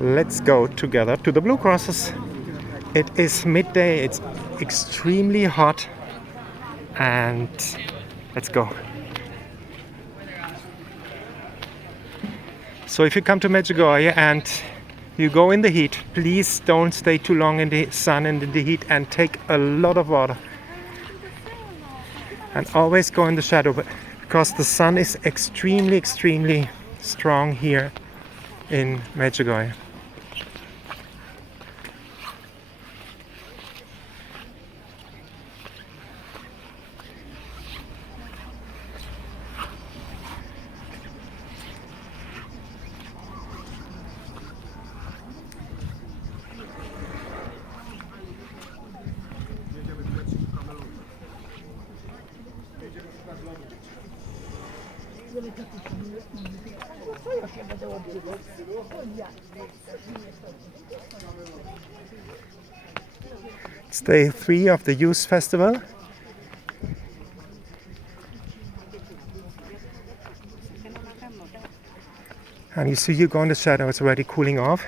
Let's go together to the Blue Crosses. It is midday, it's extremely hot, and let's go. So if you come to Medjugorje and you go in the heat, please don't stay too long in the sun and in the heat, and take a lot of water. And always go in the shadow, because the sun is extremely strong here in Medjugorje. It's day 3 of the Youth Festival. And you see, you go in the shadow, it's already cooling off.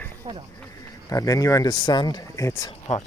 But when you're in the sun, it's hot.